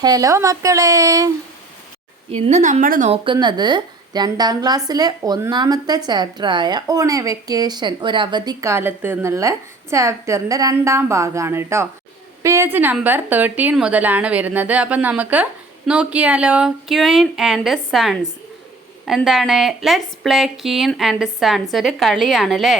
Hello മക്കളെ, ഇന്ന് നമ്മൾ നോക്കുന്നത് 2ാം ക്ലാസ്സിലെ 1ാമത്തെ ചാപ്റ്ററായ ഓൺ എ വെക്കേഷൻ, ഒരു അവധിക്കാലത്ത് എന്നുള്ള ചാപ്റ്ററിൻ്റെ 2ാം ഭാഗമാണ് കേട്ടോ. പേജ് നമ്പർ 13 മുതലാണ് വരുന്നത്. അപ്പം നമുക്ക് നോക്കിയാലോ. ക്വീൻ ആൻഡ് സൺസ് എന്താണ്? Let's play Queen and sons. ഒരു കളിയാണ് അല്ലേ?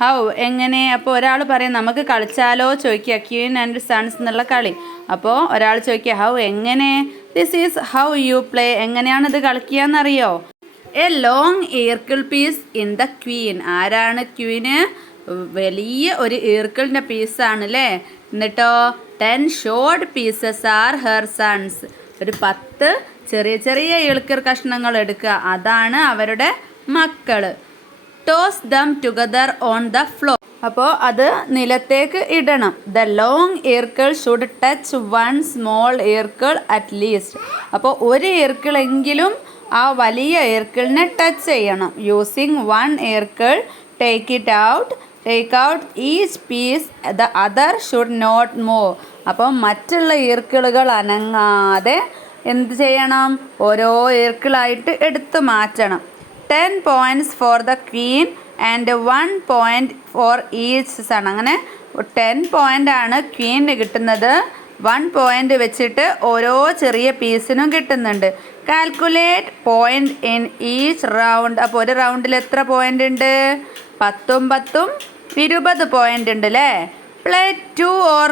ഹൗ എങ്ങനെ? അപ്പോൾ ഒരാൾ പറയും നമുക്ക് കളിച്ചാലോ ചോദിക്കുക. ക്വീൻ ആൻഡ് സൺസ് എന്നുള്ള കളി. അപ്പോൾ ഒരാൾ ചോദിക്കുക ഹൗ എങ്ങനെ? This is how you play. എങ്ങനെയാണ് ഇത് കളിക്കുക എന്നറിയോ? എ ലോങ് ഈർക്കിൾ പീസ് ഇൻ ദ ക്വീൻ. ആരാണ് ക്വീന്? വലിയ ഒരു ഈർക്കിളിൻ്റെ പീസാണ് അല്ലേ? എന്നിട്ടോ 10 short pieces are her sons. ഒരു 10 ചെറിയ ചെറിയ ഈർക്കിൾ കഷ്ണങ്ങൾ എടുക്കുക, അതാണ് അവരുടെ മക്കൾ. Toss them together on the floor. അപ്പോൾ അത് നിലത്തേക്ക് ഇടണം. ദ ലോങ് ഈർക്കിൾ ഷുഡ് ടച്ച് 1 സ്മോൾ ഈർക്കിൾ അറ്റ് ലീസ്റ്റ്. അപ്പോൾ ഒരു ഈർക്കിളെങ്കിലും ആ വലിയ ഈർക്കിളിനെ ടച്ച് ചെയ്യണം. യൂസിങ് 1 ഈർക്കിൾ take out each piece. The other should not move. അപ്പോൾ മറ്റുള്ള ഈർക്കിളുകൾ അനങ്ങാതെ എന്ത് ചെയ്യണം? ഓരോ ഈർക്കിളായിട്ട് എടുത്തു മാറ്റണം. 10 points for the queen and 1 point for each son. അങ്ങനെ 10 point ആണ് ക്വീനിന് കിട്ടുന്നത്. 1 point വെച്ചിട്ട് ഓരോ ചെറിയ പീസിനും കിട്ടുന്നുണ്ട്. Calculate point in each round. അപ്പോൾ ഒരു റൗണ്ടിൽ എത്ര പോയിന്റ് ഉണ്ട്? 10 20 പോയിന്റ് ഉണ്ട് അല്ലേ? Play 2 or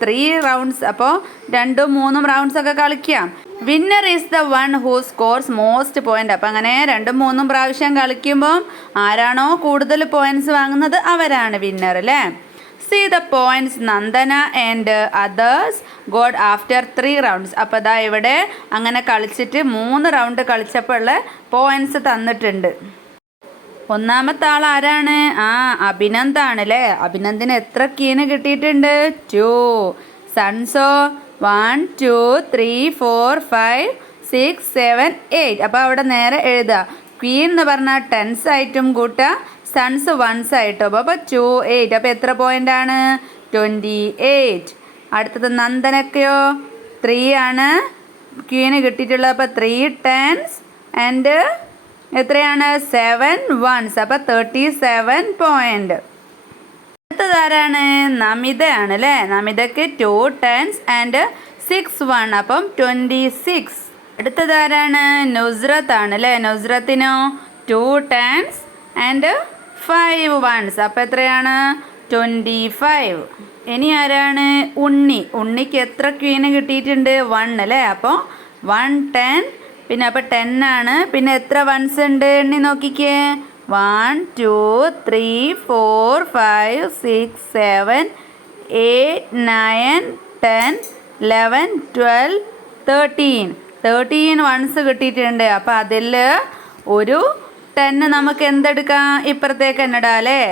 3 rounds. അപ്പോൾ 2ഉം 3ഉം റൗണ്ട്സ് ഒക്കെ കളിക്കാം. Winner is the one who scores most point. അപ്പം അങ്ങനെ 2ഉം 3ഉം പ്രാവശ്യം കളിക്കുമ്പോൾ ആരാണോ കൂടുതൽ പോയിന്റ്സ് വാങ്ങുന്നത് അവരാണ് വിന്നർ അല്ലേ? See the points Nandana and others got after 3 rounds. അപ്പോൾ ഇതാ ഇവിടെ അങ്ങനെ കളിച്ചിട്ട് 3 റൗണ്ട് കളിച്ചപ്പോൾ ഉള്ള പോയിന്റ്സ് തന്നിട്ടുണ്ട്. ഒന്നാമത്തെ ആൾ ആരാണ്? അഭിനന്ദാണ് അല്ലേ? അഭിനന്ദിന് എത്ര ക്വീന് കിട്ടിയിട്ടുണ്ട്? 2. സൺസോ 1 2 3 4 5 6 7 8. അപ്പോൾ അവിടെ നേരെ എഴുതുക. ക്വീൻ എന്ന് പറഞ്ഞാൽ 10s ആയിട്ടും കൂട്ടുക, സൺസ് 1s ആയിട്ടും. അപ്പോൾ 2 8. അപ്പോൾ എത്ര പോയിന്റ് ആണ്? 28. അടുത്തത് നന്ദനക്കയോ 3 ആണ് ക്വീന് കിട്ടിയിട്ടുള്ളത്. അപ്പോൾ 3 10s ആൻഡ് എത്രയാണ്? 7 1s. അപ്പോൾ 37 പോയിന്റ്. അടുത്തതാരാണ്? നമിതയാണ് അല്ലേ? നമിതയ്ക്ക് 2 10s ആൻഡ് 6 1. അപ്പം 26. അടുത്തതാരാണ്? നുസ്രത്ത് ആണ് അല്ലേ? നുസ്രത്തിനോ 2 10s ആൻഡ് 5 1s. അപ്പോൾ എത്രയാണ്? 25. ഇനി ആരാണ്? ഉണ്ണിക്ക് എത്ര ക്വീന് കിട്ടിയിട്ടുണ്ട്? 1 അല്ലേ? അപ്പോൾ 1 10. പിന്നെ അപ്പോൾ 10 ആണ്. പിന്നെ എത്ര 1s ഉണ്ട്? എണ്ണി നോക്കിക്കേ. 1 2 3 4 5 6 7 8 9 10 11 12 13 1s കിട്ടിയിട്ടുണ്ട്. അപ്പോൾ അതിൽ ഒരു 10 നമുക്ക് എന്തെടുക്കാം? ഇപ്പുറത്തേക്ക് തന്നെ ഇടാം അല്ലേ?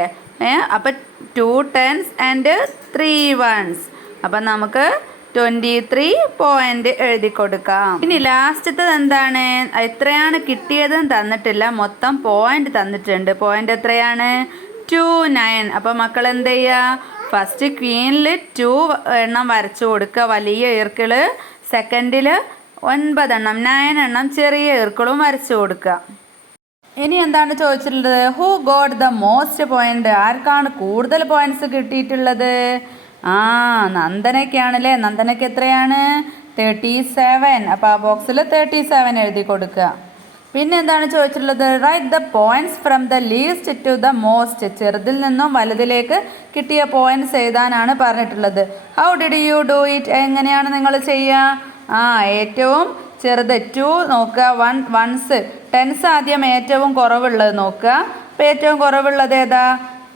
അപ്പോൾ 2 10s ആൻഡ് 3 1s. അപ്പം നമുക്ക് 23 പോയിന്റ് എഴുതി കൊടുക്കാം. ഇനി ലാസ്റ്റത്തത് എന്താണ്? എത്രയാണ് കിട്ടിയതെന്ന് തന്നിട്ടില്ല, മൊത്തം പോയിന്റ് തന്നിട്ടുണ്ട്. പോയിന്റ് എത്രയാണ്? 2 9. അപ്പോൾ മക്കൾ എന്ത് ചെയ്യുക? ഫസ്റ്റ് ക്വീനിൽ 2 എണ്ണം വരച്ചു കൊടുക്കുക, വലിയ ഈർക്കിള്. സെക്കൻഡിൽ 9 എണ്ണം 9 എണ്ണം ചെറിയ ഈർക്കിളും വരച്ചു കൊടുക്കുക. ഇനി എന്താണ് ചോദിച്ചിട്ടുള്ളത്? Who got the most point. ആർക്കാണ് കൂടുതൽ പോയിന്റ്സ് കിട്ടിയിട്ടുള്ളത്? നന്ദനയ്ക്കാണല്ലേ? നന്ദനയ്ക്ക് എത്രയാണ്? 37. അപ്പോൾ ആ ബോക്സിൽ 37 എഴുതി കൊടുക്കുക. പിന്നെ എന്താണ് ചോദിച്ചിട്ടുള്ളത്? Write the points from the least to the most. ചെറുതിൽ നിന്നും വലുതിലേക്ക് കിട്ടിയ പോയിന്റ്സ് എഴുതാനാണ് പറഞ്ഞിട്ടുള്ളത്. How did you do it? എങ്ങനെയാണ് നിങ്ങൾ ചെയ്യുക? ഏറ്റവും ചെറുത് 2 നോക്കുക. 1s 10s ആദ്യം ഏറ്റവും കുറവുള്ളത് നോക്കുക. അപ്പോൾ ഏറ്റവും കുറവുള്ളത് ഏതാ?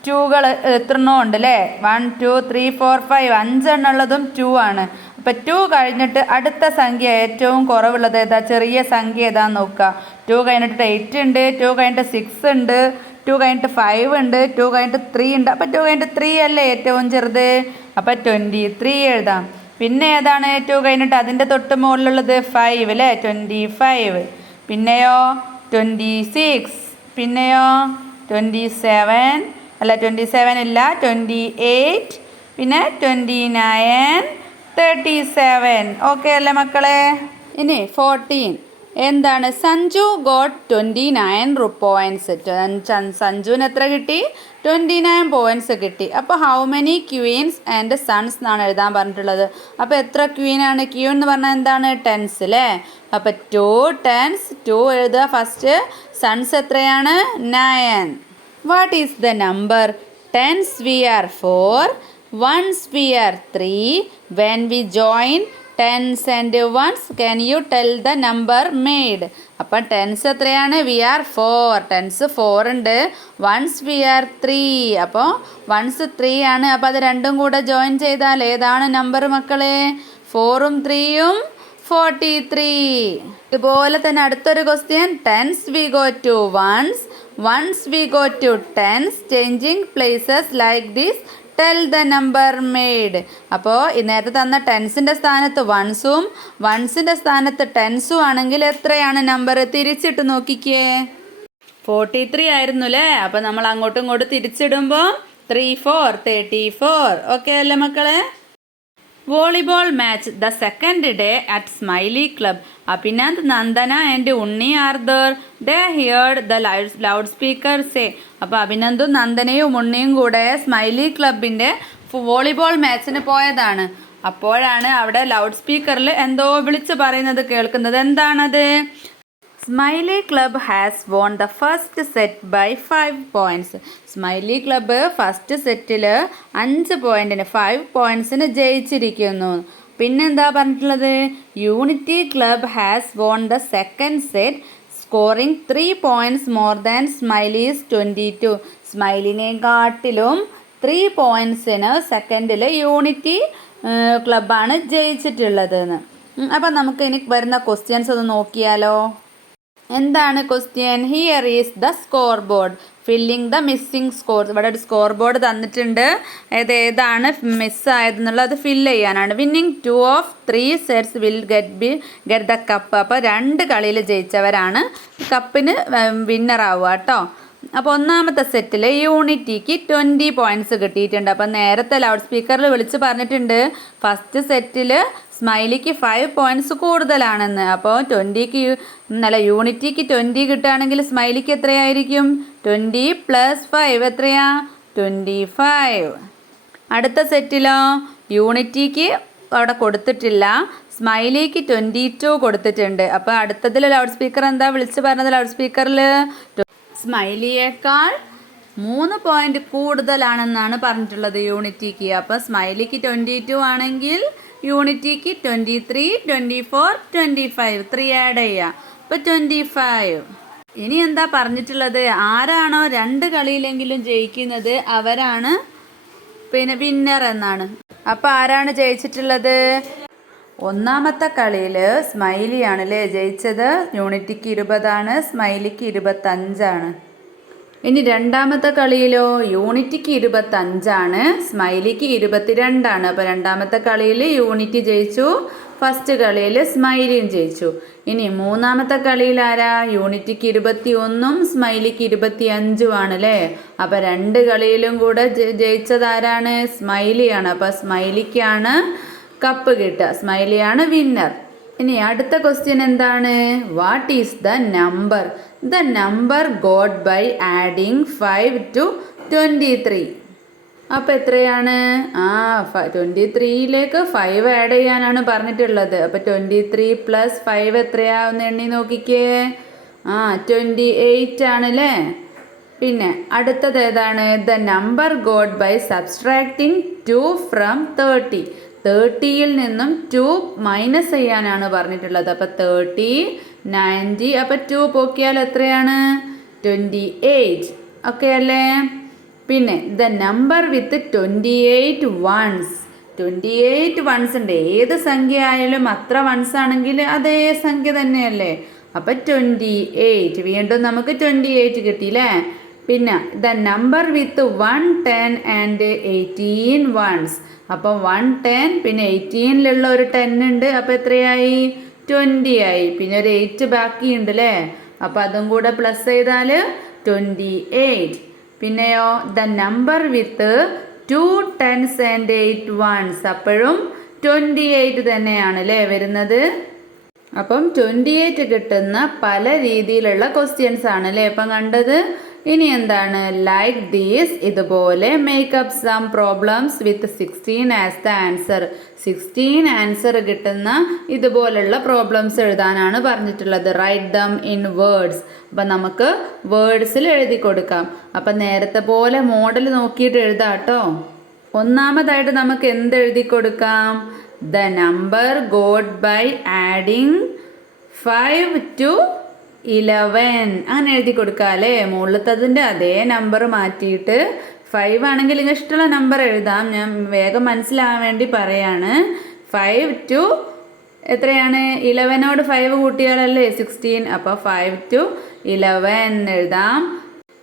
2കൾ എത്രണ്ണോ ഉണ്ട് അല്ലേ? 1 2 3 4 5 5 എണ്ണം ഉള്ളതും 2 ആണ്. അപ്പോൾ 2 കഴിഞ്ഞിട്ട് അടുത്ത സംഖ്യ ഏറ്റവും കുറവുള്ളത് ഏതാ? ചെറിയ സംഖ്യ ഏതാന്ന് നോക്കുക. 2 കഴിഞ്ഞിട്ട് 8 ഉണ്ട്, 2 കഴിഞ്ഞിട്ട് 6 ഉണ്ട്, 2 കഴിഞ്ഞിട്ട് 5 ഉണ്ട്, 2 കഴിഞ്ഞിട്ട് 3 ഉണ്ട്. അപ്പോൾ 2 കഴിഞ്ഞിട്ട് 3 അല്ലേ ഏറ്റവും ചെറുത്? അപ്പോൾ 23 എഴുതാം. പിന്നെ ഏതാണ് 2 കഴിഞ്ഞിട്ട്? അതിൻ്റെ തൊട്ട് മുകളിലുള്ളത് 5 അല്ലേ? 25. പിന്നെയോ 26. പിന്നെയോ 27 ഇല്ല, 28. പിന്നെ 29 37. ഓക്കെ അല്ലേ മക്കളെ? ഇനി 14 എന്താണ്? Sanju got 29 points. സഞ്ജുവിന് എത്ര കിട്ടി? 29 പോയിൻറ്റ്സ് കിട്ടി. അപ്പോൾ how many queens and sons എന്നാണ് എഴുതാൻ പറഞ്ഞിട്ടുള്ളത്. അപ്പോൾ എത്ര ക്വീനാണ്? ക്വീൻ എന്ന് പറഞ്ഞാൽ എന്താണ്? ടെൻസ് അല്ലേ? അപ്പോൾ 2 ടെൻസ്, 2 എഴുതുക ഫസ്റ്റ്. സൺസ് എത്രയാണ്? 9. What is the number? Tens we are 4, ones we are 3. When we join tens and ones can you tell the number made? അപ്പം ടെൻസ് എത്രയാണ്? വി ആർ 4, ടെൻസ് 4 ഉണ്ട്. വൺസ് വി ആർ 3, അപ്പോൾ once 3 ആണ്. അപ്പോൾ അത് രണ്ടും കൂടെ ജോയിൻ ചെയ്താൽ ഏതാണ് നമ്പർ മക്കളെ? 4ഉം 3ഉം 43. ഇതുപോലെ തന്നെ അടുത്തൊരു question. Tens we go to ones, ones we go to tens, changing places like this, tell the number made. അപ്പോൾ നേരത്തെ തന്ന ടെൻസിൻ്റെ സ്ഥാനത്ത് വൺസും വൺസിൻ്റെ സ്ഥാനത്ത് ടെൻസും ആണെങ്കിൽ എത്രയാണ് നമ്പർ? തിരിച്ചിട്ട് നോക്കിക്കേ. 43 ആയിരുന്നു അല്ലേ? അപ്പോൾ നമ്മൾ അങ്ങോട്ടും ഇങ്ങോട്ടും തിരിച്ചിടുമ്പോൾ 3 4 34. ഓക്കെ അല്ലേ മക്കളെ? Volleyball match the second day at smiley club. Abhinand, Nandana and Unni are there. They heard the loud speaker say. അപ്പോൾ അഭിനന്ദും നന്ദനയും ഉണ്ണിയും കൂടെ സ്മൈലി ക്ലബിൻ്റെ വോളിബോൾ മാച്ചിന് പോയതാണ്. അപ്പോഴാണ് അവിടെ ലൗഡ് സ്പീക്കറിൽ എന്തോ വിളിച്ച് പറയുന്നത് കേൾക്കുന്നത്. എന്താണത്? Smiley Club has won the first set by 5 points. Smiley Club first സെറ്റിൽ 5 പോയിൻറ്റിന് 5 പോയിൻറ്റ്സിന് ജയിച്ചിരിക്കുന്നു. പിന്നെന്താ പറഞ്ഞിട്ടുള്ളത്? Unity Club has won the second set scoring 3 points more than Smileys 22. സ്മൈലിനെക്കാട്ടിലും 3 പോയിൻറ്റ്സിന് സെക്കൻഡിൽ യൂണിറ്റി ക്ലബ്ബാണ് ജയിച്ചിട്ടുള്ളതെന്ന്. അപ്പം നമുക്ക് ഇനി വരുന്ന ക്വസ്റ്റ്യൻസ് ഒന്ന് നോക്കിയാലോ. എന്താണ് question? Here is the score board, filling the missing score. ഇവിടെ ഒരു സ്കോർ ബോർഡ് തന്നിട്ടുണ്ട്. ഏതാണ് മിസ്സായതെന്നുള്ളത് അത് ഫില്ല് ചെയ്യാനാണ്. Winning 2 of 3 sets will get the cup. അപ്പോൾ 2 കളിയിൽ ജയിച്ചവരാണ് കപ്പിന് വിന്നറാവുക കേട്ടോ. അപ്പോൾ ഒന്നാമത്തെ സെറ്റിൽ യൂണിറ്റിക്ക് 20 പോയിൻറ്റ്സ് കിട്ടിയിട്ടുണ്ട്. അപ്പം നേരത്തെ ലൗഡ് സ്പീക്കറിൽ വിളിച്ച് പറഞ്ഞിട്ടുണ്ട് ഫസ്റ്റ് സെറ്റിൽ സ്മൈലിക്ക് 5 പോയിൻറ്റ്സ് കൂടുതലാണെന്ന്. അപ്പോൾ യൂണിറ്റിക്ക് 20 കിട്ടുകയാണെങ്കിൽ സ്മൈലിക്ക് എത്രയായിരിക്കും? 20 + 5 എത്രയാ? 25. അടുത്ത സെറ്റിലോ യൂണിറ്റിക്ക് അവിടെ കൊടുത്തിട്ടില്ല, സ്മൈലിക്ക് 22 കൊടുത്തിട്ടുണ്ട്. അപ്പോൾ അടുത്തതിൽ ലൗഡ് സ്പീക്കർ എന്താ വിളിച്ച് പറഞ്ഞത്? ലൗഡ് സ്പീക്കറിൽ സ്മൈലിയേക്കാൾ 3 പോയിൻറ്റ് കൂടുതലാണെന്നാണ് പറഞ്ഞിട്ടുള്ളത് യൂണിറ്റിക്ക്. അപ്പോൾ സ്മൈലിക്ക് 22 ആണെങ്കിൽ യൂണിറ്റിക്ക് 23, 24, 25 3 ആഡ് ചെയ്യുക. അപ്പോൾ 25. ഇനി എന്താ പറഞ്ഞിട്ടുള്ളത്? ആരാണോ 2 കളിയിലെങ്കിലും ജയിക്കുന്നത് അവരാണ് വിന്നർ എന്നാണ്. അപ്പോൾ ആരാണ് ജയിച്ചിട്ടുള്ളത്? ഒന്നാമത്തെ കളിയിൽ സ്മൈലിയാണ് അല്ലേ ജയിച്ചത്. യൂണിറ്റിക്ക് 20 സ്മൈലിക്ക് 25. ഇനി രണ്ടാമത്തെ കളിയിലോ യൂണിറ്റിക്ക് 25 സ്മൈലിക്ക് 22. അപ്പോൾ രണ്ടാമത്തെ കളിയിൽ യൂണിറ്റി ജയിച്ചു, ഫസ്റ്റ് കളിയിൽ സ്മൈലിയും ജയിച്ചു. ഇനി മൂന്നാമത്തെ കളിയിൽ ആരാ? യൂണിറ്റിക്ക് 21 സ്മൈലിക്ക് 25 അല്ലേ? അപ്പോൾ 2 കളിയിലും കൂടെ ജയിച്ചത് ആരാണ്? സ്മൈലിയാണ്. അപ്പോൾ സ്മൈലിക്കാണ് കപ്പ് കിട്ടുക, സ്മൈലിയാണ് വിന്നർ. ഇനി അടുത്ത ക്വസ്റ്റ്യൻ എന്താണ്? What is the number? The number got by adding 5 to 23. അപ്പോൾ എത്രയാണ്? 23ലേക്ക് 5 ആഡ് ചെയ്യാനാണ് പറഞ്ഞിട്ടുള്ളത്. അപ്പോൾ 23 + 5 എത്രയാവുന്ന എണ്ണി നോക്കിക്കേ. 28 ആണല്ലേ. പിന്നെ അടുത്തത് ഏതാണ്? The number got by subtracting 2 from 30. 30യിൽ നിന്നും 2 മൈനസ് ചെയ്യാനാണ് പറഞ്ഞിട്ടുള്ളത്. അപ്പോൾ 30, 90. അപ്പോൾ 2 പോക്കിയാൽ എത്രയാണ്? 28. ഓക്കെ അല്ലേ? പിന്നെ the number with 28 ones. 28 ones ഉണ്ട്. ഏത് സംഖ്യ ആയാലും അത്ര വൺസ് ആണെങ്കിൽ അതേ സംഖ്യ തന്നെയല്ലേ. അപ്പം 28. വീണ്ടും നമുക്ക് 28 കിട്ടിയില്ലേ. പിന്നെ the number with 1, 10 and 18 ones. അപ്പം 1, 10 പിന്നെ 18ലുള്ള ഒരു 10 ഉണ്ട്. അപ്പോൾ എത്രയായി? 20 ആയി. പിന്നെ ഒരു 8 ബാക്കിയുണ്ട് അല്ലേ. അപ്പോൾ അതും കൂടെ പ്ലസ് ചെയ്താൽ 28. പിന്നെയോ the number with 2 10s and 8 ones. അപ്പോഴും 28 തന്നെയാണ് അല്ലേ വരുന്നത്. അപ്പം 28 കിട്ടുന്ന പല രീതിയിലുള്ള ക്വസ്റ്റ്യൻസ് ആണ് അല്ലേ ഇപ്പം കണ്ടത്. ഇനി എന്താണ്, ലൈക്ക് ദീസ്, ഇതുപോലെ make up some problems with 16 as the answer. 16 answer കിട്ടുന്ന ഇതുപോലുള്ള പ്രോബ്ലംസ് എഴുതാനാണ് പറഞ്ഞിട്ടുള്ളത്. Write them in words. അപ്പം നമുക്ക് വേർഡ്സിൽ എഴുതി കൊടുക്കാം. അപ്പം നേരത്തെ പോലെ മോഡൽ നോക്കിയിട്ട് എഴുതാം കേട്ടോ. ഒന്നാമതായിട്ട് നമുക്ക് എന്ത് എഴുതി കൊടുക്കാം, the number got by adding 5 to 11 അങ്ങനെ എഴുതി കൊടുക്കുക അല്ലേ. മുകളിലത്തതിൻ്റെ അതേ നമ്പർ മാറ്റിയിട്ട് 5 ആണെങ്കിൽ നിങ്ങൾക്ക് ഇഷ്ടമുള്ള നമ്പർ എഴുതാം. ഞാൻ വേഗം മനസ്സിലാവാൻ വേണ്ടി പറയാണ്. 5 to എത്രയാണ്, 11നോട് 5 കൂട്ടിയാലല്ലേ 16. അപ്പോൾ 5 to 11 എഴുതാം.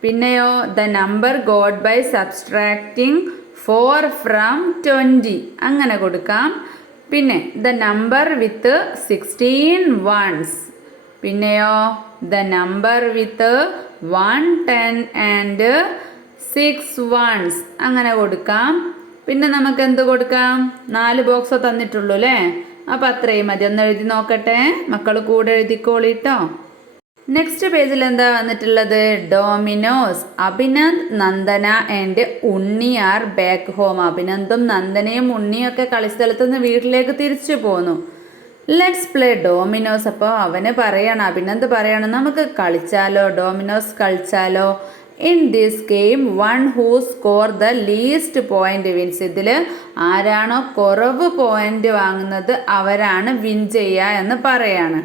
പിന്നെയോ the number got by subtracting 4 from 20 അങ്ങനെ കൊടുക്കാം. പിന്നെ ദ നമ്പർ വിത്ത് 16 ones. പിന്നെയോ the number with 1 10 and 6 ones അങ്ങനെ കൊടുക്കാം. പിന്നെ നമുക്ക് എന്ത് കൊടുക്കാം, 4 ബോക്സോ തന്നിട്ടുള്ളൂ അല്ലേ. അപ്പം അത്രയും മതി. ഒന്ന് എഴുതി നോക്കട്ടെ, മക്കൾ കൂടെ എഴുതിക്കോളിട്ടോ. നെക്സ്റ്റ് പേജിൽ എന്താ വന്നിട്ടുള്ളത്, dominoes. Abhinand, Nandana and Unni are back home. അഭിനന്ദും നന്ദനയും ഉണ്ണിയും ഒക്കെ കളിസ്ഥലത്ത് നിന്ന് വീട്ടിലേക്ക് തിരിച്ചു പോന്നു. Let's play dominoes. അപ്പോൾ അവന് പറയാണ്, അഭിനന്ദ് പറയാണ്, നമുക്ക് കളിച്ചാലോ, ഡോമിനോസ് കളിച്ചാലോ. In this game one who score the least point wins. ഇതിൽ ആരാണോ കുറവ് പോയിന്റ് വാങ്ങുന്നത് അവരാണ് വിൻ ചെയ്യുക എന്ന് പറയാണ്.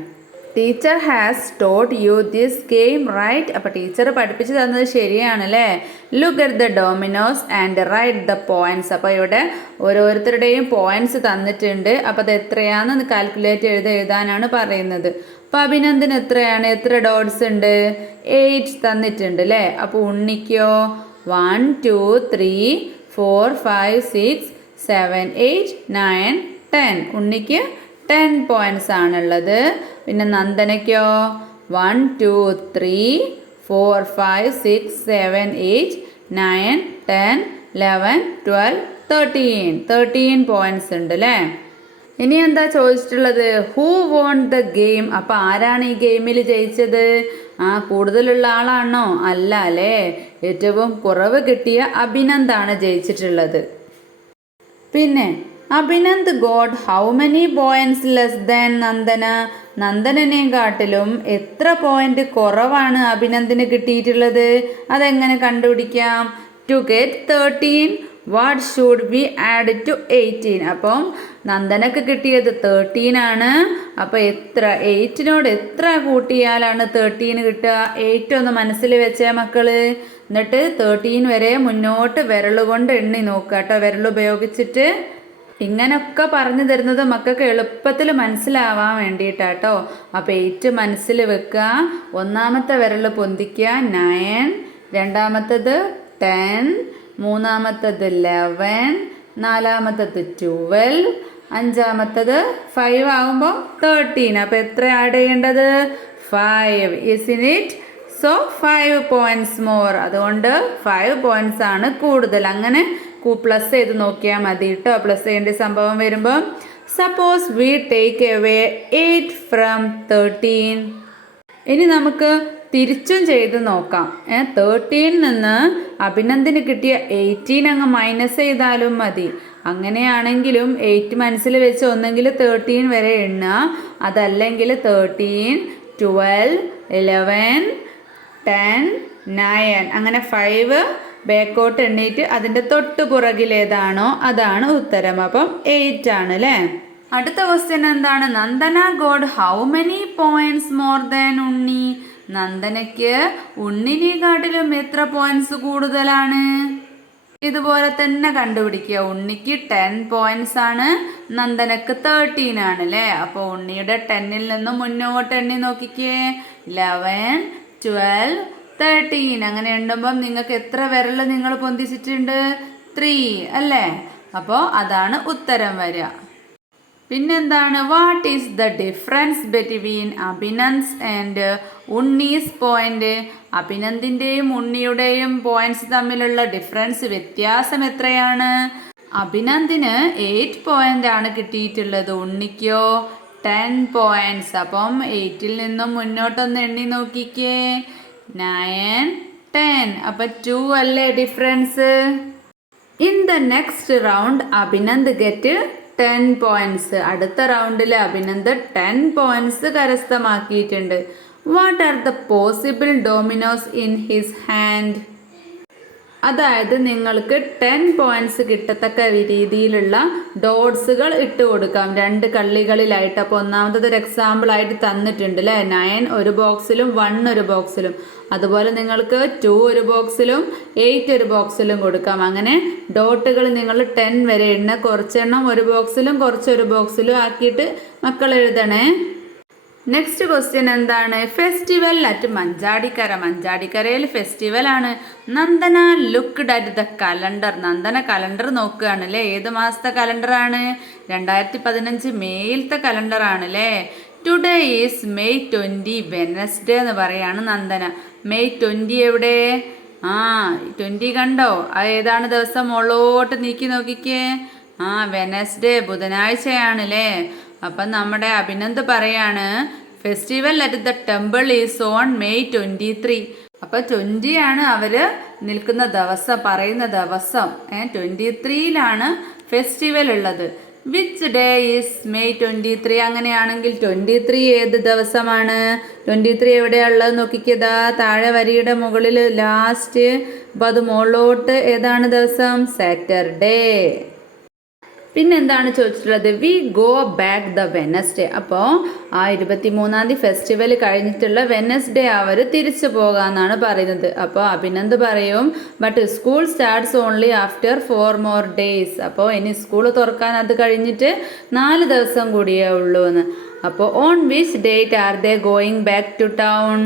Teacher has taught you this game right. അപ്പോൾ ടീച്ചർ പഠിപ്പിച്ചു തന്നത് ശരിയാണല്ലേ. Look at the dominoes and write the points. അപ്പോൾ ഇവിടെ ഓരോരുത്തരുടെയും പോയിന്റ്സ് തന്നിട്ടുണ്ട്. അപ്പോൾ അത് എത്രയാണെന്ന് കാൽക്കുലേറ്റ് എഴുതാനാണ് പറയുന്നത്. അപ്പോൾ അഭിനന്ദന് എത്രയാണ്, എത്ര ഡോട്ട്സ് ഉണ്ട്, 8 തന്നിട്ടുണ്ട് അല്ലേ. അപ്പോൾ ഉണ്ണിക്കോ 1 2 3 4 5 6 7 8 9 10. ഉണ്ണിക്ക് 10 പോയിന്റ്സ് ആണുള്ളത്. പിന്നെ നന്ദനയ്ക്കോ 1 2 3 4 5 6 7 8 9 10 11 12 13 പോയിന്റ്സ് ഉണ്ട് അല്ലേ. ഇനി എന്താ ചോദിച്ചിട്ടുള്ളത്, ഹൂ വോൺ ദ ഗെയിം. അപ്പോൾ ആരാണ് ഈ ഗെയിമിൽ ജയിച്ചത്, കൂടുതലുള്ള ആളാണോ, അല്ല അല്ലേ. ഏറ്റവും കുറവ് കിട്ടിയ അഭിനന്ദാണ് ജയിച്ചിട്ടുള്ളത്. പിന്നെ Abhinand got how many points less than Nandana. നന്ദനേക്കാട്ടിലും എത്ര പോയിന്റ് കുറവാണ് അഭിനന്ദിന് കിട്ടിയിട്ടുള്ളത്, അതെങ്ങനെ കണ്ടുപിടിക്കാം. To get 13 what should be add to 18. അപ്പം നന്ദനക്ക് കിട്ടിയത് 13 ആണ്. അപ്പോൾ എത്ര, 8നോട് എത്ര കൂട്ടിയാലാണ് 13 കിട്ടുക. 8 ഒന്ന് മനസ്സിൽ വെച്ചേ മക്കള്. എന്നിട്ട് 13 വരെ മുന്നോട്ട് വിരലുകൊണ്ട് എണ്ണി നോക്കുക കേട്ടോ, വിരലുപയോഗിച്ചിട്ട്. ഇങ്ങനൊക്കെ പറഞ്ഞു തരുന്നത് മക്കൾക്ക് എളുപ്പത്തിൽ മനസ്സിലാവാൻ വേണ്ടിയിട്ടാട്ടോ. അപ്പോൾ 8 മനസ്സിൽ വെക്കുക. ഒന്നാമത്തെ വിരൽ പൊന്തിക്കുക 9, രണ്ടാമത്തത് 10, മൂന്നാമത്തത് 11, നാലാമത്തത് 12, അഞ്ചാമത്തത് 5 ആകുമ്പോൾ 13. അപ്പോൾ എത്ര ആഡ് ചെയ്യേണ്ടത്, 5. Is it so 5 points more. അതുകൊണ്ട് 5 പോയിന്റ്സ് ആണ് കൂടുതൽ. അങ്ങനെ പ്ലസ് ചെയ്ത് നോക്കിയാൽ മതി കേട്ടോ. പ്ലസ് ചെയ്യേണ്ട സംഭവം വരുമ്പോൾ suppose we take away 8 from 13. ഇനി നമുക്ക് തിരിച്ചും ചെയ്ത് നോക്കാം. 13 നിന്ന് അഭിനന്ദിന് കിട്ടിയ 18 അങ്ങ് മൈനസ് ചെയ്താലും മതി. അങ്ങനെയാണെങ്കിലും 8 മനസ്സിൽ വെച്ച് ഒന്നെങ്കിൽ 13 വരെ എണ്ണുക, അതല്ലെങ്കിൽ 13, 12, 11, 10, 9 അങ്ങനെ 5 ബാക്കോട്ട് എണ്ണീറ്റ് അതിൻ്റെ തൊട്ട് പുറകിൽ ഏതാണോ അതാണ് ഉത്തരം. അപ്പം 8 ആണ് അല്ലേ. അടുത്ത ക്വസ്റ്റ്യൻ എന്താണ്, Nandana got how many points more than Unni. നന്ദനയ്ക്ക് ഉണ്ണിനെക്കാട്ടിലും എത്ര പോയിന്റ്സ് കൂടുതലാണ്. ഇതുപോലെ തന്നെ കണ്ടുപിടിക്കുക. ഉണ്ണിക്ക് 10 പോയിന്റ്സ് ആണ്, നന്ദനക്ക് 13 ആണ് അല്ലേ. അപ്പോൾ ഉണ്ണിയുടെ 10ൽ നിന്നും മുന്നോട്ട് എണ്ണി നോക്കിക്കേ. 11, 12, 13 അങ്ങനെ എണ്ണുമ്പം നിങ്ങൾക്ക് എത്ര വിരൽ നിങ്ങൾ പൊന്തിച്ചിട്ടുണ്ട്, 3 അല്ലേ. അപ്പോൾ അതാണ് ഉത്തരം വരിക. പിന്നെന്താണ്, what is the difference between Abhinand's and Unni's point. അഭിനന്ദിൻ്റെയും ഉണ്ണിയുടെയും പോയിന്റ്സ് തമ്മിലുള്ള ഡിഫറൻസ് വ്യത്യാസം എത്രയാണ്. അഭിനന്ദിന് 8 പോയിന്റ് ആണ് കിട്ടിയിട്ടുള്ളത്. ഉണ്ണിക്കോ 10 പോയിന്റ്സ്. അപ്പം 8ൽ നിന്നും മുന്നോട്ടൊന്ന് എണ്ണി നോക്കിക്കേ. 9, 10. അപ്പം 2 അല്ലേ difference? In the next round Abhinand get 10 points. അടുത്ത റൗണ്ടിൽ അഭിനന്ദ് 10 പോയിന്റ്സ് കരസ്ഥമാക്കിയിട്ടുണ്ട്. What are the possible dominoes in his hand? അതായത് നിങ്ങൾക്ക് 10 പോയിന്റ്സ് കിട്ടത്തക്ക രീതിയിലുള്ള ഡോട്ട്സുകൾ ഇട്ട് കൊടുക്കാം 2 കള്ളികളിലായിട്ട്. അപ്പോൾ ഒന്നാമത്തത് ഒരു എക്സാമ്പിൾ ആയിട്ട് തന്നിട്ടുണ്ട് അല്ലേ. 9 ഒരു ബോക്സിലും 1 ഒരു ബോക്സിലും. അതുപോലെ നിങ്ങൾക്ക് 2 ഒരു ബോക്സിലും 8 ഒരു ബോക്സിലും കൊടുക്കാം. അങ്ങനെ ഡോട്ടുകൾ നിങ്ങൾ 10 വരെ എണ്ണ, കുറച്ചെണ്ണം ഒരു ബോക്സിലും കുറച്ചൊരു ബോക്സിലും ആക്കിയിട്ട് മക്കൾ എഴുതണേ. നെക്സ്റ്റ് ക്വസ്റ്റ്യൻ എന്താണ്? Festival at Manjadikkara. മഞ്ചാടിക്കരയിൽ ഫെസ്റ്റിവൽ ആണ്. Nandana looked at the calendar. Nandana calendar നോക്കുകയാണ് അല്ലേ. ഏത് മാസത്തെ കലണ്ടറാണ്? 2015 മെയ്യിലത്തെ കലണ്ടറാണ് അല്ലേ. ടുഡേ ഈസ് മെയ് 20, വെനസ്ഡേ എന്ന് പറയാണ് നന്ദന. മെയ് 20 എവിടെ? 20 കണ്ടോ? അത് ഏതാണ് ദിവസം? മുകളോട്ട് നീക്കി നോക്കിക്കേ. വെനസ്ഡേ, ബുധനാഴ്ചയാണ് അല്ലേ. അപ്പം നമ്മുടെ അഭിനന്ദ് പറയാണ് festival at the temple is on May 23. അപ്പം 20 ആണ് അവര് നിൽക്കുന്ന ദിവസം, പറയുന്ന ദിവസം. 23ലാണ് ഫെസ്റ്റിവൽ ഉള്ളത്. Which day is May 23? അങ്ങനെയാണെങ്കിൽ 23 ഏത് ദിവസമാണ്? 23 എവിടെയുള്ളത് നോക്കിക്കതാ, താഴെ വരിയുടെ മുകളിൽ ലാസ്റ്റ്. അപ്പോൾ അത് മുകളിലോട്ട് ഏതാണ് ദിവസം? സാറ്റർഡേ. പിന്നെന്താണ് ചോദിച്ചിട്ടുള്ളത്? We go back the Wednesday. അപ്പോൾ 23 ഫെസ്റ്റിവൽ കഴിഞ്ഞിട്ടുള്ള വെനസ്ഡേ അവർ തിരിച്ചു പോകാമെന്നാണ് പറയുന്നത്. അപ്പോൾ അഭിനന്ദ് പറയും but school starts only after 4 more days. അപ്പോൾ ഇനി സ്കൂൾ തുറക്കാൻ അത് കഴിഞ്ഞിട്ട് 4 ദിവസം കൂടിയേ ഉള്ളൂ എന്ന്. അപ്പോൾ on which date are they going back to town?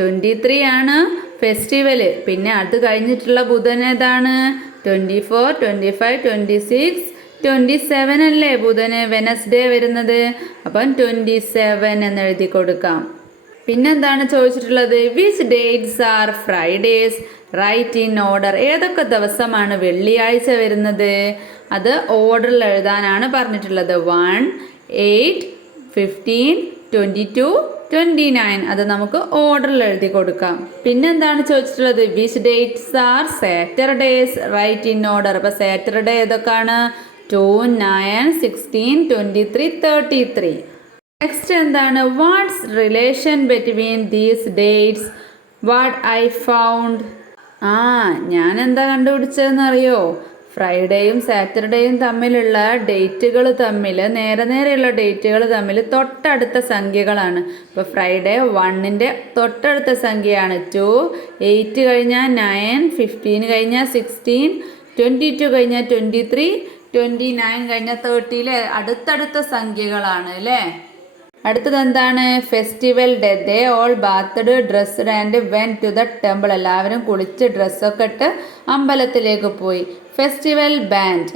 23 ആണ് ഫെസ്റ്റിവൽ. പിന്നെ അത് കഴിഞ്ഞിട്ടുള്ള ബുധൻ ഏതാണ്? 24, 25, 26, 27 അല്ലേ ബുധന് വെനസ്ഡേ വരുന്നത്. അപ്പം 27 എന്ന് എഴുതി കൊടുക്കാം. പിന്നെന്താണ് ചോദിച്ചിട്ടുള്ളത്? Which dates are Fridays? Write in order. ഏതൊക്കെ ദിവസമാണ് വെള്ളിയാഴ്ച വരുന്നത്? അത് ഓർഡറിൽ എഴുതാനാണ് പറഞ്ഞിട്ടുള്ളത്. 1, 8, 15, 22, 29. അത് നമുക്ക് ഓർഡറിൽ എഴുതി കൊടുക്കാം. പിന്നെന്താണ് ചോദിച്ചിട്ടുള്ളത്? Which dates are Saturdays? Write in order. അപ്പോൾ സാറ്റർഡേ ഏതൊക്കെയാണ്? 2, 9, 16, 23, 33. നെക്സ്റ്റ് എന്താണ്? What's relation between these dates? What I found. ഞാൻ എന്താ കണ്ടുപിടിച്ചതെന്നറിയോ? ഫ്രൈഡേയും സാറ്റർഡേയും തമ്മിലുള്ള ഡേറ്റുകൾ തമ്മിൽ, നേരെയുള്ള ഡേറ്റുകൾ തമ്മിൽ തൊട്ടടുത്ത സംഖ്യകളാണ്. ഇപ്പോൾ ഫ്രൈഡേ 1ൻ്റെ തൊട്ടടുത്ത സംഖ്യയാണ് 2, 8 കഴിഞ്ഞാൽ 9, 15 കഴിഞ്ഞാൽ 16, 22 കഴിഞ്ഞാൽ 23, 29 കഴിഞ്ഞാൽ 30 അടുത്തടുത്ത സംഖ്യകളാണ് അല്ലേ. അടുത്തത് എന്താണ്? Festival day. They all bathed, dressed and went to the temple. എല്ലാവരും കുളിച്ച് ഡ്രസ്സൊക്കെ ഇട്ട് അമ്പലത്തിലേക്ക് പോയി. Festival band.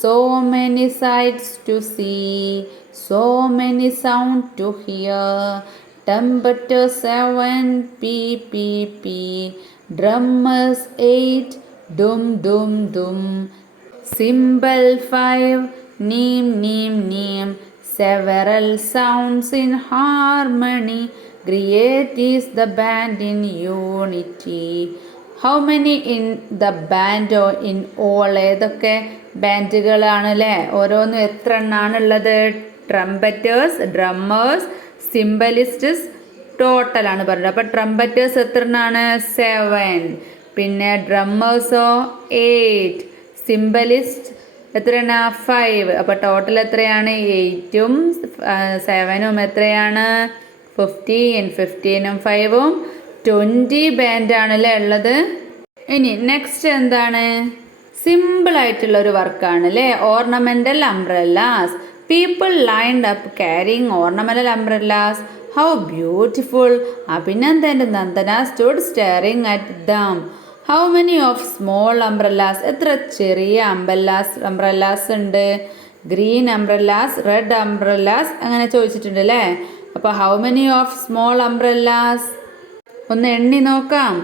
So many sights to see, so many sound to hear. Temperature 7 ppb, drummers 8 dum dum dum, cymbal 5 neem neem neem. Several sounds in harmony, great is the band in unity. How many in the band or in all? ഏതൊക്കെ ബാൻഡുകളാണ് അല്ലേ? ഓരോന്നും എത്ര എണ്ണാണുള്ളത്? ട്രംപറ്റേഴ്സ്, drummers, സിംബലിസ്റ്റ്സ്, ടോട്ടലാണ് പറഞ്ഞത്. അപ്പോൾ ട്രംപറ്റേഴ്സ് എത്ര എണ്ണാണ്? 7. പിന്നെ ഡ്രമ്മേഴ്സോ 8, സിംബലിസ്റ്റ് എത്രയാണ്? 5. അപ്പോൾ ടോട്ടൽ എത്രയാണ്? 8ഉം 7ഉം എത്രയാണ്? 15. 15ഉം 5ഉം 20 ബാൻഡാണല്ലേ ഉള്ളത്. ഇനി നെക്സ്റ്റ് എന്താണ്? സിമ്പിളായിട്ടുള്ള ഒരു വർക്കാണ് അല്ലേ. Ornamental umbrellas. People lined up carrying ornamental umbrellas. How beautiful. Abhinand and Nandana stood staring at dum. How many of small umbrellas? എത്ര ചെറിയ അംബ്രല്ലാസ് ഉണ്ട്? ഗ്രീൻ അംബ്രല്ലാസ്, റെഡ് അംബ്രല്ലാസ് അങ്ങനെ ചോദിച്ചിട്ടുണ്ട് അല്ലേ. അപ്പോൾ how many of small umbrellas? ഒന്ന് എണ്ണി നോക്കാം.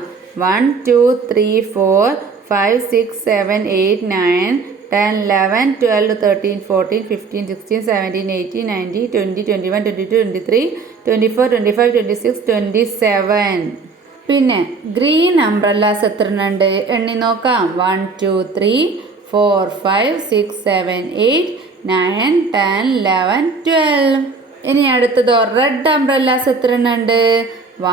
1, 2, 3, 4, 5, 6, 7, 8, 9, 10, 11, 12, 13, 14, 15, 16, 17, 18, 19, 20, 21, 22, 23, 24, 25, 26, 27. പിന്നെ ഗ്രീൻ അംബ്രല്ലാസ് എത്ര ഉണ്ട് എണ്ണി നോക്കാം. 1, 2, 3, 4, 5, 6, 7, 8, 9, 10, 11, 12. ഇനി അടുത്തതോ റെഡ് അംബ്രല്ലാസ് എത്ര ഉണ്ട്?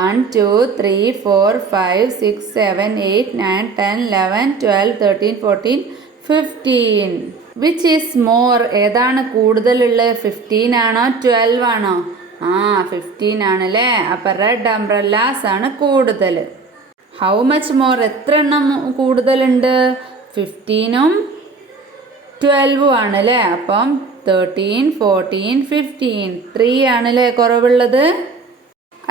1, 2, 3, 4, 5, 6, 7, 8, 9, 10, 11, 12, 13, 14, 15. Which is more? ഏതാണ് കൂടുതലുള്ളത്? 15 ആണോ 12 ആണോ? 15 ആണല്ലേ. അപ്പം റെഡ് അംബ്രല്ലാസ് ആണ് കൂടുതൽ. How much more? എത്ര എണ്ണം കൂടുതലുണ്ട്? 15ഉം 12ഉം ആണല്ലേ. അപ്പം 13, 14, 15. 3 ആണല്ലേ കുറവുള്ളത്.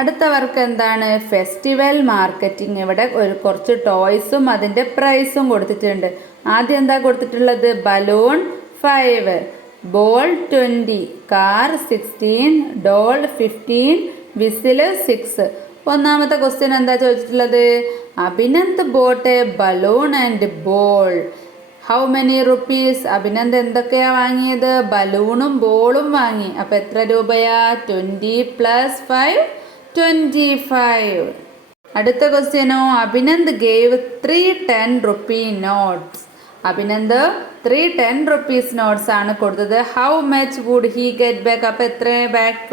അടുത്ത വർക്ക് എന്താണ്? Festival marketing. ഇവിടെ കുറച്ച് ടോയ്സും അതിൻ്റെ പ്രൈസും കൊടുത്തിട്ടുണ്ട്. ആദ്യം എന്താ കൊടുത്തിട്ടുള്ളത്? Balloon 5, ball 20, car 16, doll 15, whistle 6. ഒന്നാമത്തെ ക്വസ്റ്റ്യൻ എന്താ ചോദിച്ചിട്ടുള്ളത്? Abhinand bought a balloon and ball. How many rupees? Abhinand എന്തൊക്കെയാ വാങ്ങിയത്? ബലൂണും ബോളും വാങ്ങി. അപ്പം എത്ര രൂപയാ? 20 + 5, 25. അടുത്ത ക്വസ്റ്റ്യനോ? Abhinand gave 3 10-rupee notes. Abhinand 3 10-rupees notes ആണ് കൊടുത്തത്. How much would he get back? അപ്പം എത്ര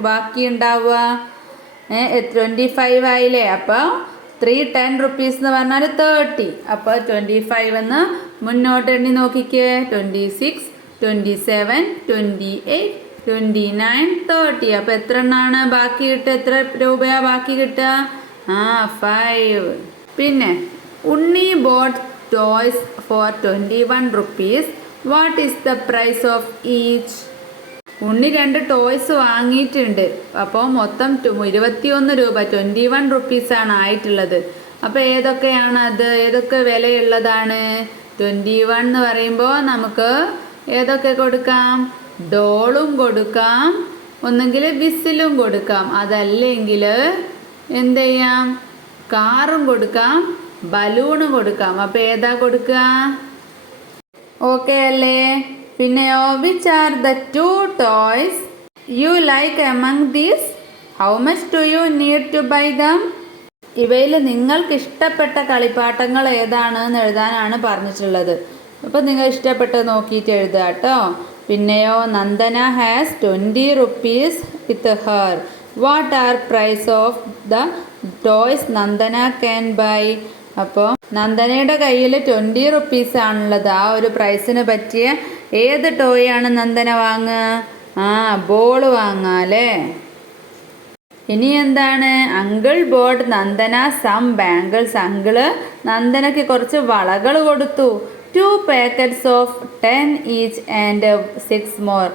ബാക്കി ഉണ്ടാവുക? 25 ആയില്ലേ. അപ്പോൾ 3 10-rupees എന്ന് പറഞ്ഞാൽ 30. അപ്പോൾ 25 എന്ന് മുന്നോട്ട് എണ്ണി നോക്കിക്കേ. 26, 27, 28, 29, 30. അപ്പോൾ എത്ര എണ്ണാണ് ബാക്കി കിട്ടുക? എത്ര രൂപയാ ബാക്കി കിട്ടുക? 5. പിന്നെ Unni bought toys for 21 rupees. What is the price of each? Unni 2 toys വാങ്ങിയിട്ടുണ്ട്. അപ്പോൾ മൊത്തം 21 രൂപ, 21 rupees ആണ് ആയിട്ടുള്ളത്. അപ്പോൾ ഏതൊക്കെയാണ് അത്? ഏതൊക്കെ വിലയുള്ളതാണ്? 21 എന്ന് പറയുമ്പോൾ നമുക്ക് ഏതൊക്കെ കൊടുക്കാം? ഡോളും കൊടുക്കാം, ഒന്നെങ്കിൽ വിസിലും കൊടുക്കാം, അതല്ലെങ്കിൽ എന്ത് ചെയ്യാം? കാറും കൊടുക്കാം, ബലൂണും കൊടുക്കാം. അപ്പോൾ ഏതാ കൊടുക്കുക? ഓക്കെ അല്ലേ? പിന്നെയോ which are the 2 toys you like among these? How much do you need to buy them? ഇവയിൽ നിങ്ങൾക്ക് ഇഷ്ടപ്പെട്ട കളിപ്പാട്ടങ്ങൾ ഏതാണെന്ന് എഴുതാനാണ് പറഞ്ഞിട്ടുള്ളത്. അപ്പോൾ നിങ്ങൾ ഇഷ്ടപ്പെട്ടത് നോക്കിയിട്ട് എഴുതുക കേട്ടോ. പിന്നെയോ Nandana has 20 rupees with her. What are price of the toys Nandana can buy? അപ്പോൾ നന്ദനയുടെ കയ്യിൽ 20 rupees ആണുള്ളത്. ആ ഒരു പ്രൈസിന് പറ്റിയ ഏത് ടോയ് ആണ് നന്ദന വാങ്ങുക? ബോൾ വാങ്ങാം അല്ലേ. ഇനി എന്താണ്? Uncle bought Nandana some bangles. Uncle നന്ദനയ്ക്ക് കുറച്ച് വളകൾ കൊടുത്തു. 2 packets of 10 each and 6 more.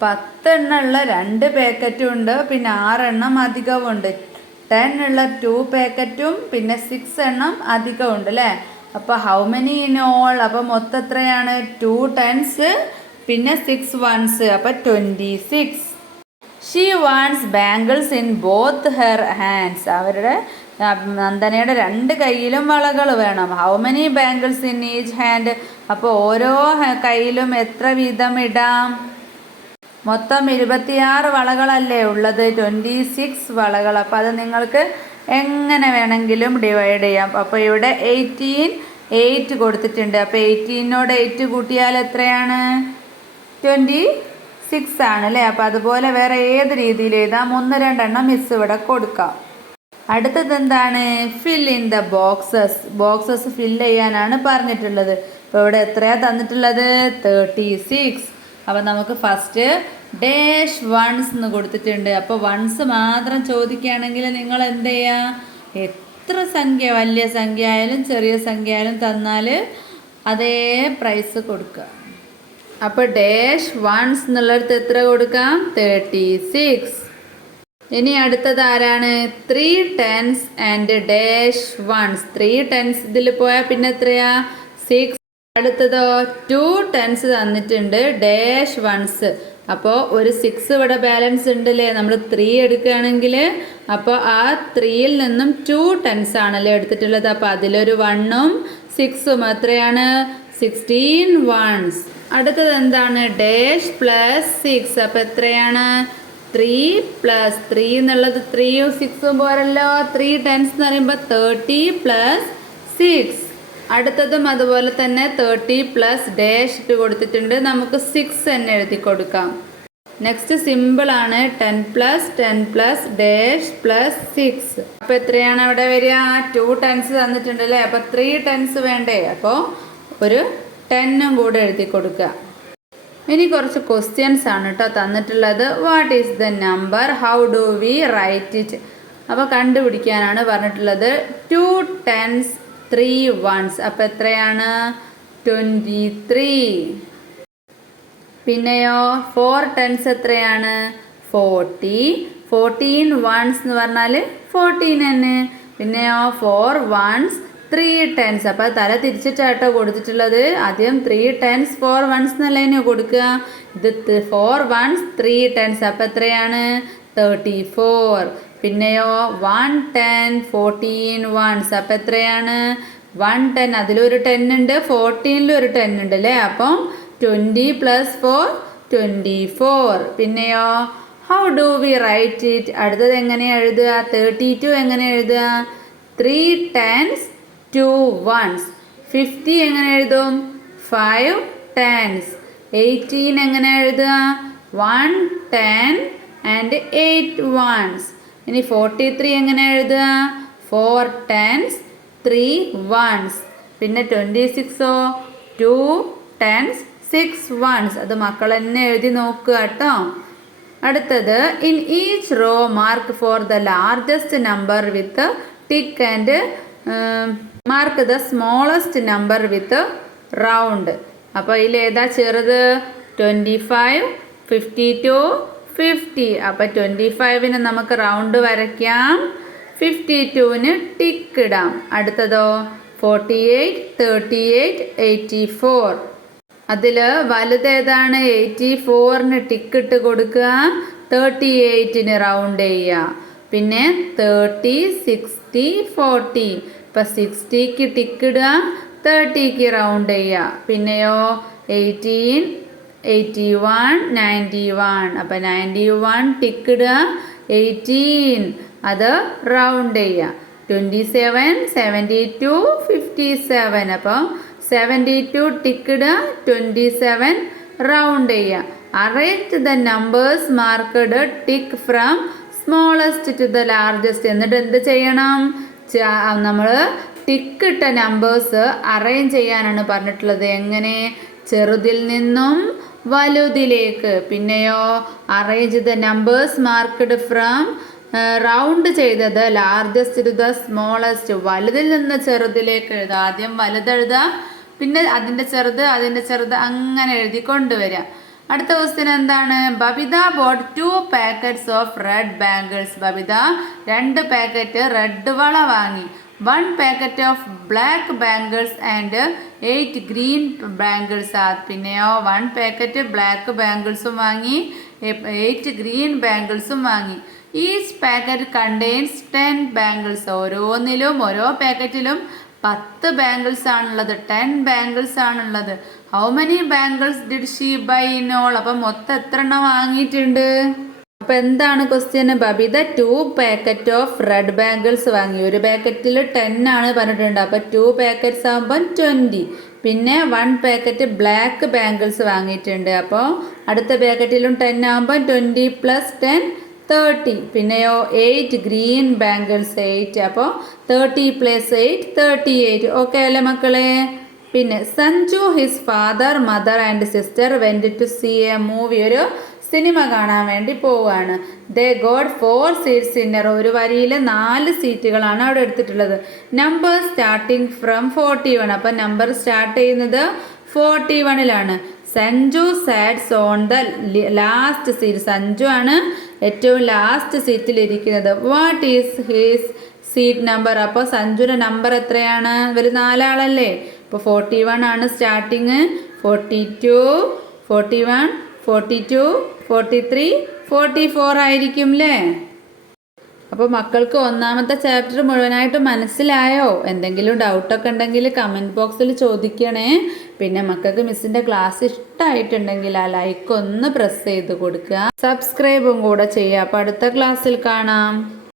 10 എണ്ണമുള്ള 2 പാക്കറ്റും ഉണ്ട്, പിന്നെ 6 എണ്ണം അധികമുണ്ട്. 10 ഉള്ള 2 പാക്കറ്റും പിന്നെ 6 എണ്ണം അധികമുണ്ട് അല്ലേ. അപ്പോൾ ഹൗ മെനി ഇൻ ഓൾ? അപ്പോൾ മൊത്തം എത്രയാണ്? 2 10s പിന്നെ 6 1s. അപ്പോൾ 26. She wants bangles in both her hands. അവരുടെ നന്ദനയുടെ 2 കൈയിലും വളകൾ വേണം. How many bangles in each hand? അപ്പോൾ ഓരോ കൈയിലും എത്ര വീതം ഇടാം? മൊത്തം 26 വളകളല്ലേ ഉള്ളത്, 26 വളകൾ. അപ്പോൾ അത് നിങ്ങൾക്ക് എങ്ങനെ വേണമെങ്കിലും ഡിവൈഡ് ചെയ്യാം. അപ്പോൾ ഇവിടെ 8 കൊടുത്തിട്ടുണ്ട്. അപ്പോൾ 18നോട് 8 കൂട്ടിയാൽ എത്രയാണ്? 26 ആണ് അല്ലേ. അപ്പോൾ അതുപോലെ വേറെ ഏത് രീതിയിൽ എഴുതാം. 1 2 എണ്ണം മിസ് ഇവിടെ കൊടുക്കാം. അടുത്തത് എന്താണ്? Fill in the boxes. Boxes fill ചെയ്യാനാണ് പറഞ്ഞിട്ടുള്ളത്. അപ്പോൾ ഇവിടെ എത്രയാണ് തന്നിട്ടുള്ളത്? 36. അപ്പോൾ നമുക്ക് ഫസ്റ്റ് ഡാഷ് വൺസ് എന്ന് കൊടുത്തിട്ടുണ്ട്. അപ്പോൾ വൺസ് മാത്രം ചോദിക്കുകയാണെങ്കിൽ നിങ്ങൾ എന്ത് ചെയ്യുക? എത്ര സംഖ്യ, വലിയ സംഖ്യ ആയാലും ചെറിയ സംഖ്യ ആയാലും തന്നാൽ അതേ പ്രൈസ് കൊടുക്കുക. അപ്പോൾ ഡാഷ് വൺസ് എന്നുള്ളിടത്ത് എത്ര കൊടുക്കാം? 36. ഇനി അടുത്തത് ആരാണ്? 3 10s and dash once. 3 10s ഇതിൽ പോയാൽ പിന്നെ എത്രയാ? 6. അടുത്തതോ 2 10s തന്നിട്ടുണ്ട്, ഡാഷ് വൺസ്. അപ്പോൾ ഒരു 6 ഇവിടെ ബാലൻസ് ഉണ്ടല്ലേ. നമ്മൾ 3 എടുക്കുകയാണെങ്കിൽ അപ്പോൾ ആ 3യിൽ നിന്നും 2 10s ആണല്ലേ എടുത്തിട്ടുള്ളത്. അപ്പോൾ അതിലൊരു 1ഉം 6ഉം എത്രയാണ്? 16 1s. അടുത്തത് എന്താണ്? Dash plus 6. അപ്പോൾ എത്രയാണ്? 3 + 3 എന്നുള്ളത് 3ഉം 6ഉം പോരല്ലോ. 3 10s എന്ന് പറയുമ്പോൾ 30 + 6. അടുത്തതും അതുപോലെ തന്നെ 30 + ഡാഷ് ഇട്ട് കൊടുത്തിട്ടുണ്ട്. നമുക്ക് 6 തന്നെ എഴുതി കൊടുക്കാം. നെക്സ്റ്റ് സിമ്പിളാണ്. 10 + 10 + ഡാഷ് + 6. അപ്പോൾ എത്രയാണ് അവിടെ വരിക? 2 10s തന്നിട്ടുണ്ട് അല്ലേ. അപ്പോൾ 3 10s വേണ്ടേ? അപ്പോൾ ഒരു 10ഉം കൂടെ എഴുതി കൊടുക്കുക. ഇനി കുറച്ച് ക്വസ്റ്റ്യൻസ് ആണ് കേട്ടോ തന്നിട്ടുള്ളത്. What is the number? How do we write it? അപ്പോൾ കണ്ടുപിടിക്കാനാണ് പറഞ്ഞിട്ടുള്ളത്. 2 10s 3 1s. അപ്പോൾ എത്രയാണ്? 23. പിന്നെയോ 4 10s എത്രയാണ്? 40. 14 1s എന്ന് പറഞ്ഞാൽ 14 തന്നെ. പിന്നെയോ 4 1s 3 10s. അപ്പോൾ തല തിരിച്ചിട്ടാട്ടോ കൊടുത്തിട്ടുള്ളത്. ആദ്യം 3 10s 4 1s എന്നല്ലേ കൊടുക്കുക. ഇത് 4 1s 3 10s. അപ്പോൾ എത്രയാണ്? 34. പിന്നെയോ 1 10 14 1s. അപ്പോൾ എത്രയാണ്? 1 10. അതിലൊരു 10 ഉണ്ട്, 14ലും ഒരു 10 ഉണ്ട് അല്ലേ. അപ്പം 20 + 4 24. പിന്നെയോ how do we write it? അടുത്തത് എങ്ങനെയാണ് എഴുതുക? 32 എങ്ങനെ എഴുതുക? 3 10s 2 1s. 50 എങ്ങനെ എഴുതും? 5 10s. 18 എങ്ങനെ എഴുതുക? 1 10 and 8 1s. ഇനി 43 എങ്ങനെ എഴുതുക? 4 10s 3 1s. പിന്നെ 26ഓ? 2 10s 6 1s. അത് മക്കൾ തന്നെ എഴുതി നോക്കുക കേട്ടോ. അടുത്തത് in each raw mark for the largest number with tick and mark the smallest number with round. അപ്പോൾ ഇതിൽ ഏതാ ചെറുത്? 25 52 50. അപ്പോൾ 25ന് നമുക്ക് റൗണ്ട് വരയ്ക്കാം, 52ന് ടിക്ക് ഇടാം. അടുത്തതോ 48 38 84. അതിൽ വലുതേതാണ്? 84ന് ടിക്ക് ഇട്ട് കൊടുക്കുക, 38ന് റൗണ്ട് ചെയ്യുക. പിന്നെ 30 60 40. ഇപ്പം 60ക്ക് ടിക്ക് ഇടുക, 30ക്ക് റൗണ്ട് ചെയ്യുക. പിന്നെയോ 18 81 91. അപ്പം 91 ടിക്ക് ഇടുക, 18 അത് റൗണ്ട് ചെയ്യുക. 27 72 57. അപ്പം 72 ടിക്ക് ഇടുക, 27 റൗണ്ട് ചെയ്യുക. Arrange the numbers marked tick from smallest to the largest. എന്നിട്ട് എന്ത് ചെയ്യണം? നമ്മൾ ടിക്ക് ഇട്ട നമ്പേഴ്സ് അറേഞ്ച് ചെയ്യാനാണ് പറഞ്ഞിട്ടുള്ളത്. എങ്ങനെ? ചെറുതിൽ നിന്നും വലുതിലേക്ക്. പിന്നെയോ arrange the numbers marked from round ചെയ്തത് ലാർജസ്റ്റ് ടു ദ സ്മോളസ്റ്റ്. വലുതിൽ നിന്ന് ചെറുതിലേക്ക് എഴുതുക. ആദ്യം വലുതെഴുതുക, പിന്നെ അതിൻ്റെ ചെറുത് അങ്ങനെ എഴുതി കൊണ്ടുവരിക. അടുത്ത ക്വസ്റ്റ്യൻ എന്താണ്? Babitha bought 2 packets of red bangles. Babitha 2 packet red വള വാങ്ങി. 1 packet of black bangles and 8 green bangles. പിന്നെയോ 1 പാക്കറ്റ് ബ്ലാക്ക് ബാംഗിൾസും വാങ്ങി, 8 ഗ്രീൻ ബാംഗിൾസും വാങ്ങി. Each packet contains 10 bangles. ഓരോ പാക്കറ്റിലും 10 ബാംഗിൾസ് ആണുള്ളത്, 10 ബാംഗിൾസ് ആണുള്ളത്. How many bangles did she buy in all? അപ്പം മൊത്തം എത്ര എണ്ണം വാങ്ങിയിട്ടുണ്ട്? അപ്പം എന്താണ് question? Babitha 2 packet of red bangles വാങ്ങി. ഒരു പാക്കറ്റിൽ 10 ആണ് പറഞ്ഞിട്ടുണ്ട്. അപ്പം 2 പാക്കറ്റ്സ് ആകുമ്പം 20. പിന്നെ 1 പാക്കറ്റ് ബ്ലാക്ക് ബാംഗിൾസ് വാങ്ങിയിട്ടുണ്ട്. അപ്പോൾ അടുത്ത പാക്കറ്റിലും 10 ആകുമ്പം 20 + 10 30. പിന്നെയോ 8 ഗ്രീൻ ബാംഗിൾസ് 8. അപ്പോൾ 30 + 8 38. ഓക്കെ അല്ലേ മക്കളെ? പിന്നെ Sanju his father mother and sister went to see a movie. ഒരു സിനിമ കാണാൻ വേണ്ടി പോവുകയാണ്. They got 4 seats in a row. ഒരു വരിയിൽ 4 സീറ്റുകളാണ് അവിടെ എടുത്തിട്ടുള്ളത്. Number starting from 41. അപ്പം നമ്പർ സ്റ്റാർട്ട് ചെയ്യുന്നത് 41ലാണ്. Sanju sits on the last seat. Sanju ആണ് ഏറ്റവും ലാസ്റ്റ് സീറ്റിൽ ഇരിക്കുന്നത്. What is his seat number? അപ്പോൾ സഞ്ജുവിൻ്റെ നമ്പർ എത്രയാണ്? ഇവർ 4 ആളല്ലേ. ഇപ്പോൾ 41 ആണ് സ്റ്റാർട്ടിങ്. 42 41 42 43 44 ആയിരിക്കും അല്ലേ. അപ്പോൾ മക്കൾക്ക് ഒന്നാമത്തെ ചാപ്റ്റർ മുഴുവനായിട്ട് മനസ്സിലായോ? എന്തെങ്കിലും ഡൗട്ടൊക്കെ ഉണ്ടെങ്കിൽ കമൻറ്റ് ബോക്സിൽ ചോദിക്കണേ. പിന്നെ മക്കൾക്ക് മിസ്സിൻ്റെ ക്ലാസ് ഇഷ്ടമായിട്ടുണ്ടെങ്കിൽ ആ ലൈക്ക് ഒന്ന് പ്രസ് ചെയ്ത് കൊടുക്കുക, സബ്സ്ക്രൈബും കൂടെ ചെയ്യുക. അപ്പോൾ അടുത്ത ക്ലാസ്സിൽ കാണാം.